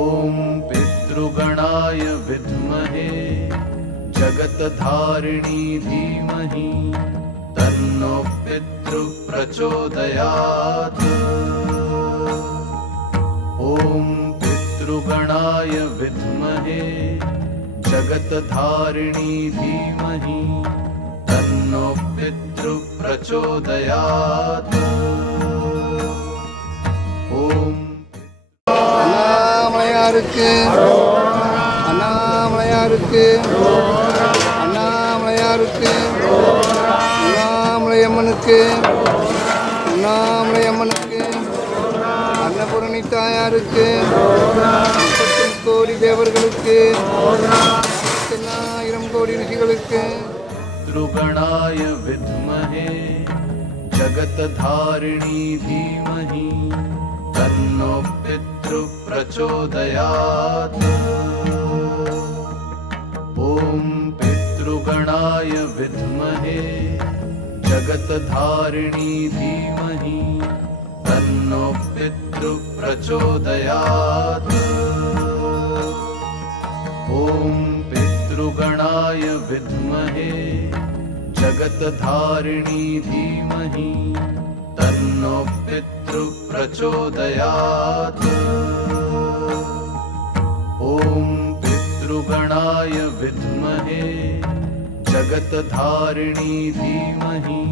ॐ पितृगणाय विद्महे जगत्धारिणी धीमहि तन्नो पितृ प्रचोदयात्। ॐ पितृगणाय विद्महे जगत्धारिणी धीमहि तन्नो पितृ प्रचोदयात्। ॐ அண்ணாமலையாருக்கு அண்ணாமலையாருக்கு அண்ணாமலையாருக்கு அண்ணாமலையம்மனுக்கு அண்ணாமலையம்மனுக்கு அன்னபூரணி தாயாருக்கு 30 கோடி தேவர்களுக்கு 1000 கோடி ரிஷிகளுக்கு पितृगणाय विद्महे जगत्धारिणी धीमहि तन्नो पितृ प्रचोदयात्। ॐ पितृगणाय विद्महे जगत्धारिणी धीमहि तन्नो पितृ प्रचोदयात्। ॐ पितृगणाय विद्महे जगत्धारिणी धीमहि तन्नो पितृ प्रचोदयात्। ॐ पितृगणाय विद्महे जगत्धारिणी धीमहि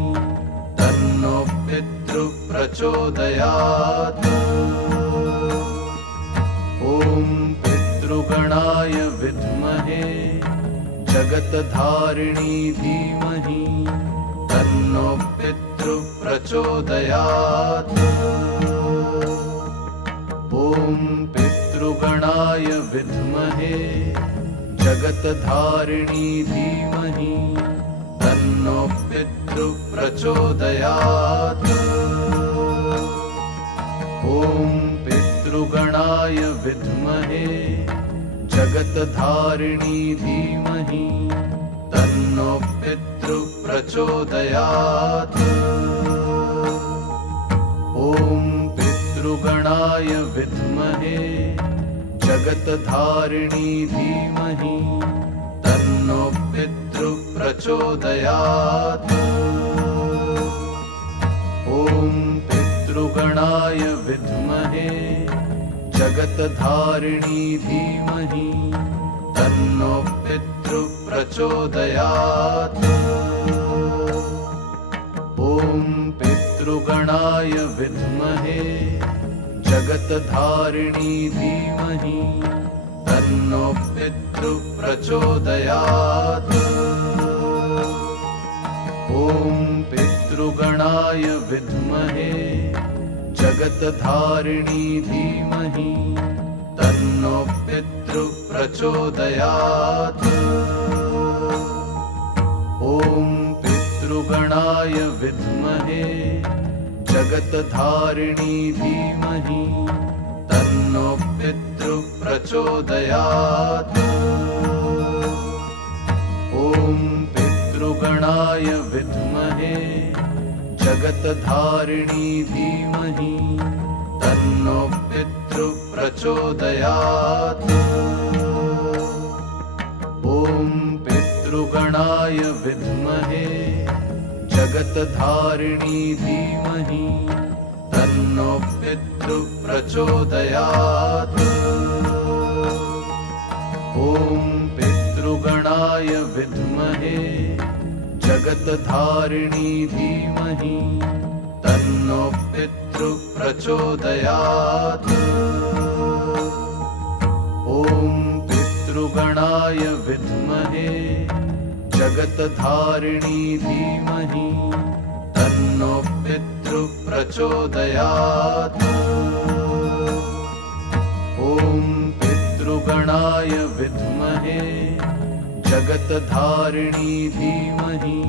तन्नो पितृ प्रचोदयात्। ॐ पितृगणाय विद्महे जगत्धारिणी धीमहि तन्नो पितृ प्रचोदयात्। ॐ पितृगणाय विद्महे जगत्धारिणी धीमहि तन्नो पितृ प्रचोदयात्। ॐ पितृगणाय विद्महे जगत्धारिणी धीमहि तन्नो पितृ प्रचोदयात्। ॐ पितृगणाय विद्महे जगत्धारिणी धीमहि तन्नो पितृ प्रचोदयात्। ॐ पितृगणाय विद्महे जगत्धारिणी धीमहि तन्नो पितृ प्रचोदयात्। ॐ पितृगणाय विद्महे जगत्धारिणी धीमहि तन्नो पितृ प्रचोदयात्। ॐ पितृगणाय विद्महे जगत्धारिणी धीमहि तन्नो पितृ प्रचोदयात्। ॐ पितृगणाय विद्महे जगत्धारिणी धीमहि तन्नो पितृ प्रचोदयात्। ॐ पितृगणाय विद्महे जगत्धारिणी धीमहि तन्नो पितृ प्रचोदयात्। ॐ पितृगणाय विद्महे जगत्धारिणी धीमहि तन्नो पितृ प्रचोदयात्। ॐ पितृगणाय विद्महे जगत्धारिणी धीमहि तन्नो पितृ प्रचोदयात्। ॐ पितृगणाय विद्महे जगत्धारिणी धीमहि तन्नो पितृ प्रचोदयात्। ॐ पितृगणाय विद्महे जगत्धारिणी धीमहि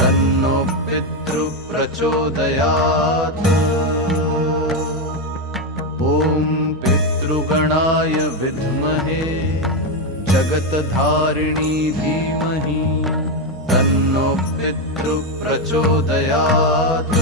तन्नो पितृ प्रचोदयात्। ॐ पितृगणाय विद्महे जगत्धारिणी धीमहि तन्नो पितृ प्रचोदयात्।